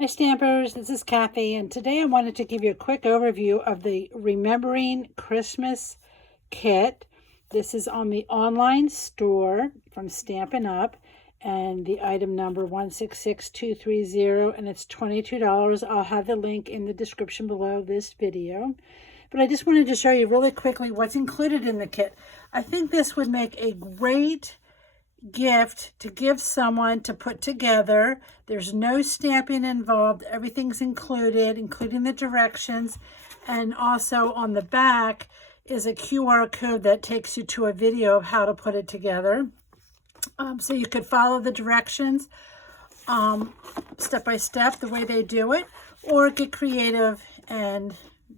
Hi Stampers, this is Kathy, and today I wanted to give you a quick overview of the Remembering Christmas kit. This is on the online store from Stampin' Up, and the item number 166230, and it's $22. I'll have the link in the description below this video. But I just wanted to show you really quickly what's included in the kit. I think this would make a great gift to give someone to put together. There's no stamping involved. Everything's included, including the directions. And also on the back is a QR code that takes you to a video of how to put it together. So you could follow the directions step by step, the way they do it, or get creative and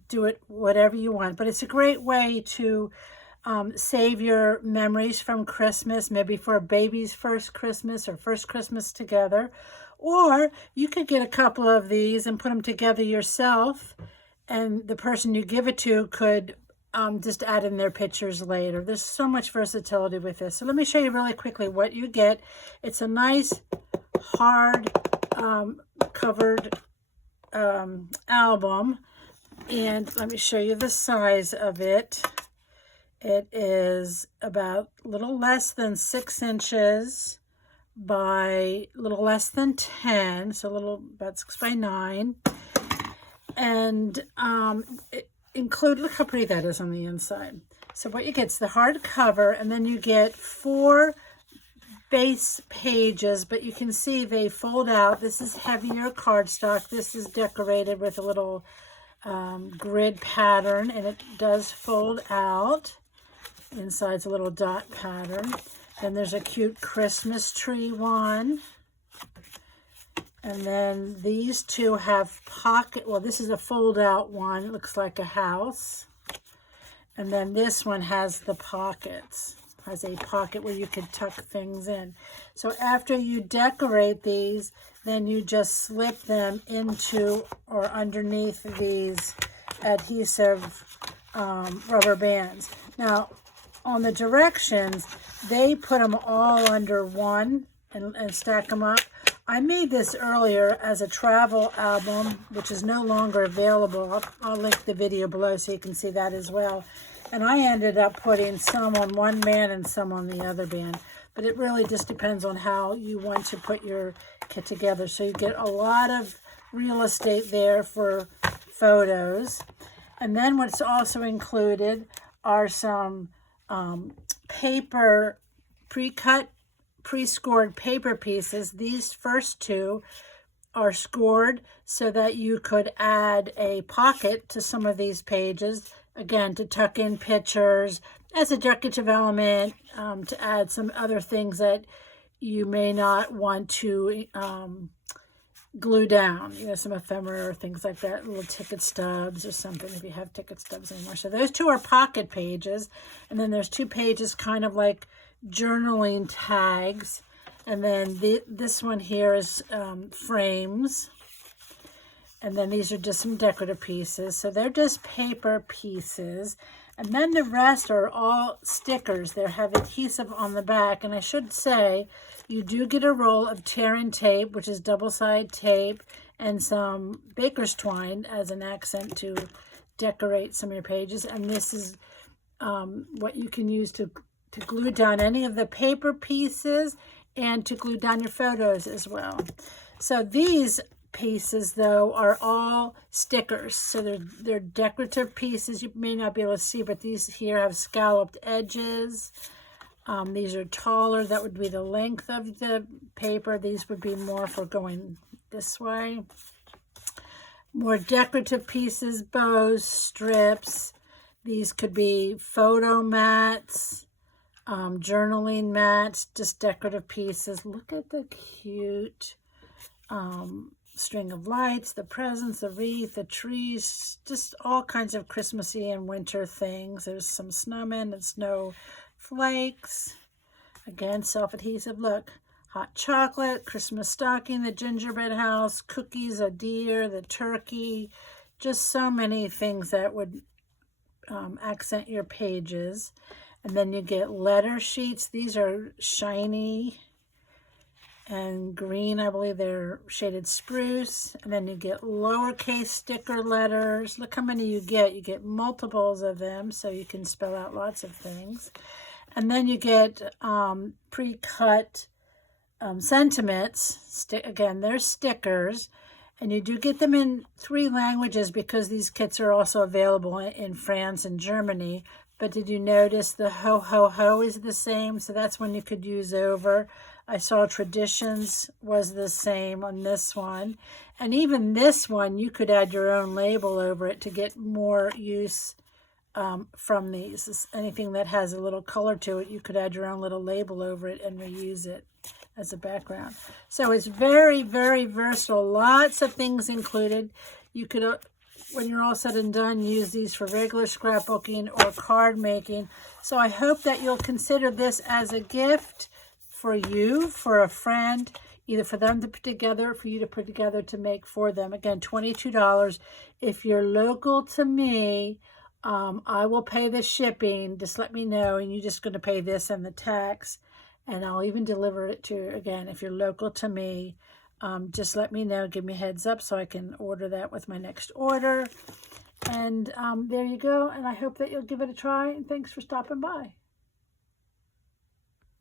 do it whatever you want. But it's a great way to save your memories from Christmas, maybe for a baby's first Christmas or first Christmas together. Or you could get a couple of these and put them together yourself, and the person you give it to could just add in their pictures later. There's so much versatility with this. So let me show you really quickly what you get. It's a nice hard covered album, and let me show you the size of it. It is about a little less than 6 inches by a little less than 10, so a little about 6 by 9. And it look how pretty that is on the inside. So what you get is the hard cover, and then you get 4 base pages, but you can see they fold out. This is heavier cardstock. This is decorated with a little grid pattern, and it does fold out. Inside's a little dot pattern. Then there's a cute Christmas tree one. And then these two have pocket, well, this is a fold out one. It looks like a house. And then this one has the pockets, has a pocket where you could tuck things in. So after you decorate these, then you just slip them into or underneath these adhesive rubber bands. Now, on the directions, they put them all under one and stack them up. I made this earlier as a travel album, which is no longer available. I'll link the video below so you can see that as well. And I ended up putting some on one band and some on the other band. But it really just depends on how you want to put your kit together. So you get a lot of real estate there for photos. And then what's also included are some paper, pre-cut, pre-scored paper pieces. These first two are scored so that you could add a pocket to some of these pages, again, to tuck in pictures as a decorative element, to add some other things that you may not want to glue down, you know, some ephemera or things like that, little ticket stubs or something if you have ticket stubs anymore. So those two are pocket pages, and then there's 2 pages kind of like journaling tags, and then this one here is frames, and then these are just some decorative pieces. So they're just paper pieces, and then the rest are all stickers. They have adhesive on the back, and I should say you do get a roll of tear and tape, which is double-sided tape, and some baker's twine as an accent to decorate some of your pages. And this is what you can use to glue down any of the paper pieces and to glue down your photos as well. So these pieces, though, are all stickers. So they're decorative pieces. You may not be able to see, but these here have scalloped edges. These are taller. That would be the length of the paper. These would be more for going this way. More decorative pieces, bows, strips. These could be photo mats, journaling mats, just decorative pieces. Look at the cute string of lights, the presents, the wreath, the trees, just all kinds of Christmassy and winter things. There's some snowmen and snow flakes. Again, self-adhesive, look. Hot chocolate, Christmas stocking, the gingerbread house, cookies, a deer, the turkey. Just so many things that would accent your pages. And then you get letter sheets. These are shiny And green, I believe they're shaded spruce. And then you get lowercase sticker letters. Look how many you get. You get multiples of them, so you can spell out lots of things. And then you get pre-cut sentiments. Again, they're stickers. And you do get them in 3 languages because these kits are also available in France and Germany. But did you notice the ho, ho, ho is the same? So that's one you could use over. I saw traditions was the same on this one. And even this one, you could add your own label over it to get more use from these. Anything that has a little color to it, you could add your own little label over it and reuse it as a background. So it's very, very versatile. Lots of things included. You could, when you're all said and done, use these for regular scrapbooking or card making. So I hope that you'll consider this as a gift for you, for a friend, either for them to put together or for you to put together to make for them. Again, $22. If you're local to me, I will pay the shipping. Just let me know, and you're just going to pay this and the tax, and I'll even deliver it to you. Again, if you're local to me, just let me know. Give me a heads up so I can order that with my next order. And there you go, and I hope that you'll give it a try, and thanks for stopping by.